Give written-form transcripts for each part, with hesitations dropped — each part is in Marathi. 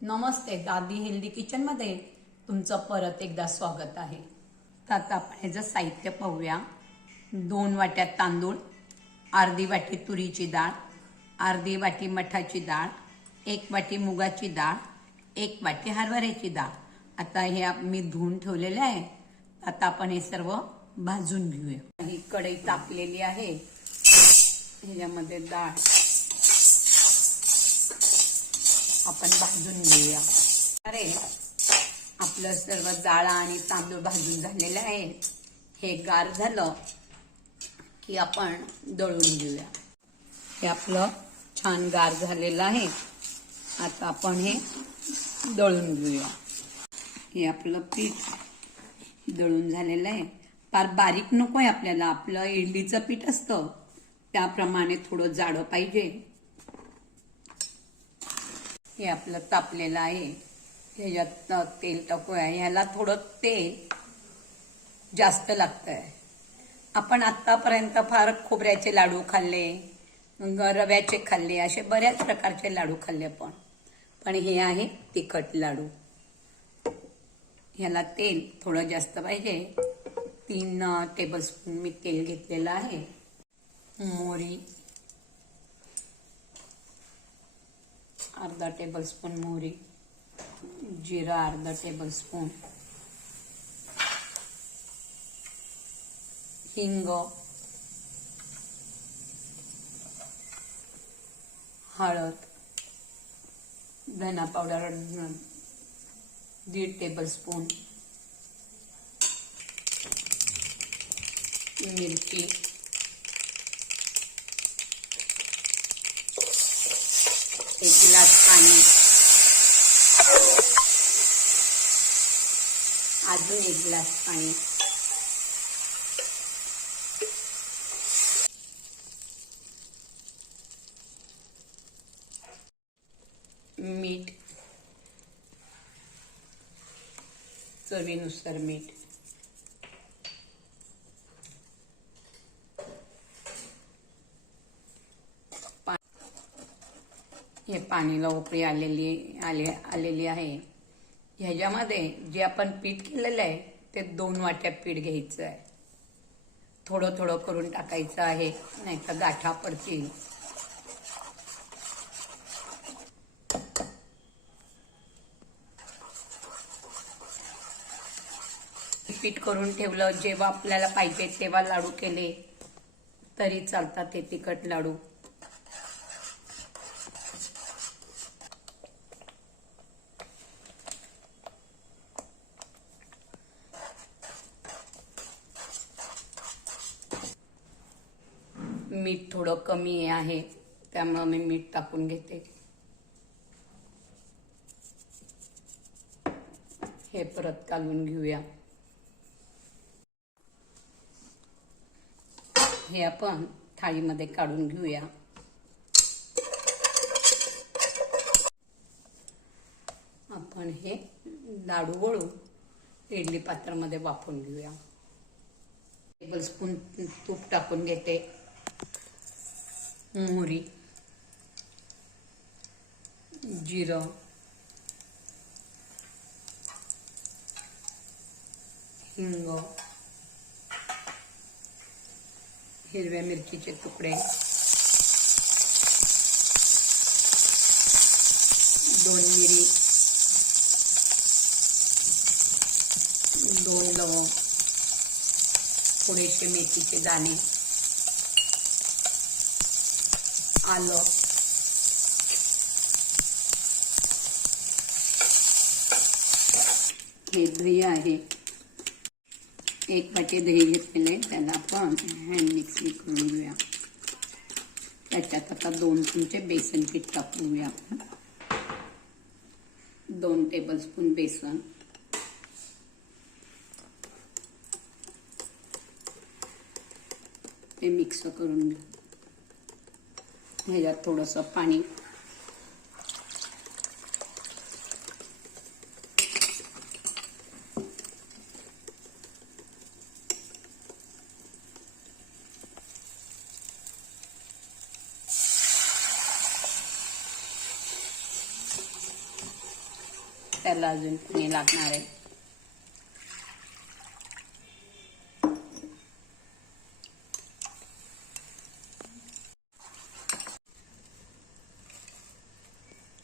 नमस्ते, दादी हेल्दी किचनमध्ये तुमचं परत एकदा स्वागत आहे. तर आता आपण ह्याचं साहित्य पाहूया. 2 वाट्या तांदूळ, अर्धी वाटी तुरीची डाळ, अर्धी वाटी मठाची डाळ, 1 वाटी मुगाची डाळ, 1 वाटी हरभऱ्याची डाळ. आता हे मी धुवून ठेवलेले आहे. आता आपण हे सर्व भाजून घेऊया. ही कढई तापलेली आहे. ह्याच्यामध्ये डाळ आपण भाजून घेऊया. अरे आपलं सर्व डाळ आणि तांदूळ भाजून झालेले आहे. हे गार झालं की आपण दळून घेऊया. हे आपलं छान गार झालेलं आहे. आता आपण हे दळून घेऊया. हे आपलं पीठ दळून झालेलं आहे. फार बारीक नकोय आपल्याला. आपलं इडलीचं पीठ असतं त्याप्रमाणे थोडं जाडं पाहिजे. हे आपलं तापलेलं आहे. ह्याच्यात तेल टाकूया. ह्याला थोडं तेल जास्त लागतंय. आपण आतापर्यंत फार खोबऱ्याचे लाडू खाल्ले, रव्याचे खाल्ले, असे बऱ्याच प्रकारचे लाडू खाल्ले आपण. पण हे आहे तिखट लाडू. ह्याला तेल थोडं जास्त पाहिजे. 3 टेबलस्पून मी तेल घेतलेलं आहे. मोहरी, अर्धा टेबलस्पून मोहरी, जिरा अर्धा टेबलस्पून, हिंग, हळद, धना पावडर 1.5 टेबलस्पून, मिरची, एक ग्लास पाणी, अजून 1 ग्लास पाणी, मीठ, चवीनुसार मीठ, हे पाणीला उकळी आलेली आहे. ह्याच्यामध्ये जे आपण पीठ केलेलं आहे ते 2 वाट्या पीठ घ्यायचं आहे. थोडं थोडं करून टाकायचं आहे, नाही तर गाठा पडतील. पीठ करून ठेवलं, जेव्हा आपल्याला पाहिजे तेव्हा लाडू केले तरी चालतात हे तिखट लाडू. मीठ थोडं कमी आहे त्यामुळे मी मीठ टाकून घेते. हे परत कालवून घेऊया. हे आपण थाळीमध्ये काढून घेऊया. आपण हे लाडू वळून इडली पात्रामध्ये वाफवून घेऊया. टेबलस्पून तूप टाकून घेते. मोहरी, जिरं, हिंग, हिरव्या मिरचीचे तुकडे, 2 मिरी, 2 लवंग, थोडेसे मेथीचे दाणे, आलं, हे दही आहे. 1 वाटी दही घेतलेले, त्याला आपण हँड मिक्सिंग करून घेऊया. त्याच्यात आता 2 चमचे बेसन पीठ टाकून घेऊया आपण. 2 टेबलस्पून बेसन, ते मिक्स करून घेऊ. ह्याच्यात थोडंसं पाणी, त्याला अजून पाणी लागणार आहे.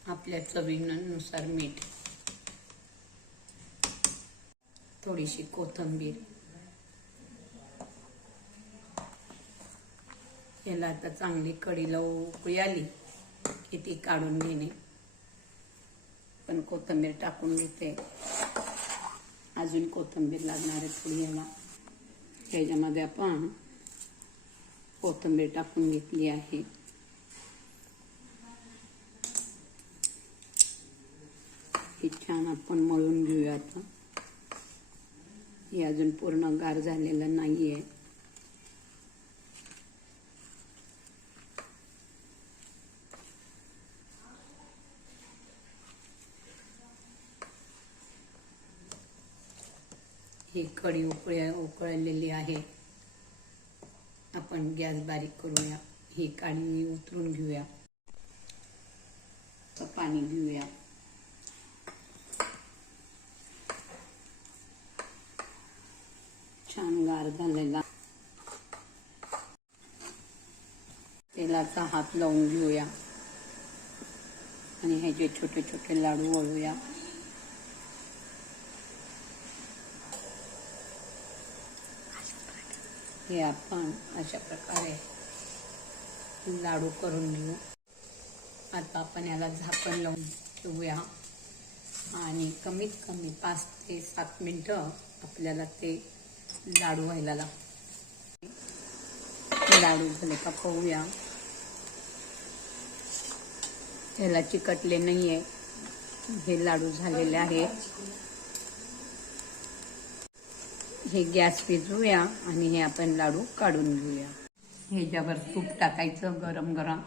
आपल्या चवीनुसार मीठ, थोडीशी कोथिंबीर. याला आता चांगली कढीला उकळी आली की ती काढून घेणे. पण कोथिंबीर टाकून घेते. अजून कोथिंबीर लागणार आहे थोडी याला. त्याच्यामध्ये आपण कोथिंबीर टाकून घेतली आहे. हे छान आपण मळून घेऊया आता. हे अजून पूर्ण गार झालेलं नाहीये. ही कढी उकळलेली आहे. आपण गॅस बारीक करूया. ही कढी उतरून घेऊया. पाणी घेऊया. छान गार झालेला. तेलाचा हात लावून घेऊया आणि ह्याचे छोटे छोटे लाडू वळूया. हे आपण अशा प्रकारे लाडू करून घेऊ. आता आपण याला झाकण लावून ठेवूया आणि कमीत कमी 5 ते 7 मिनिटं आपल्याला ते लाडू व्हायला लागते. लाडू झाले का पाहूया. त्याला चिकटले नाहीये. हे लाडू झालेले आहेत. हे गॅस विझवूया आणि हे आपण लाडू काढून घेऊया. ह्याच्यावर तूप टाकायचं गरम गरम.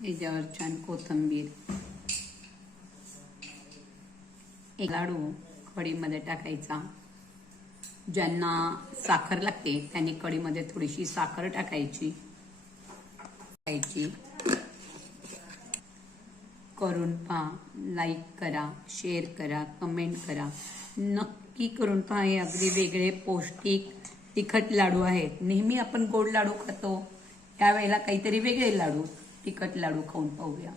ह्याच्यावर छान कोथिंबीर. एक लाडू कढीमध्ये टाकायचा. ज्यांना साखर लागते त्यांनी कढीमध्ये थोडीशी साखर टाकायची. करून पहा. लाईक करा, शेअर करा, कमेंट करा. नक्की करून पहा. हे अगदी वेगळे पौष्टिक तिखट लाडू आहेत. नेहमी आपण गोड लाडू खातो, त्यावेळेला काहीतरी वेगळे लाडू, तिखट लाडू खाऊन पाहूया.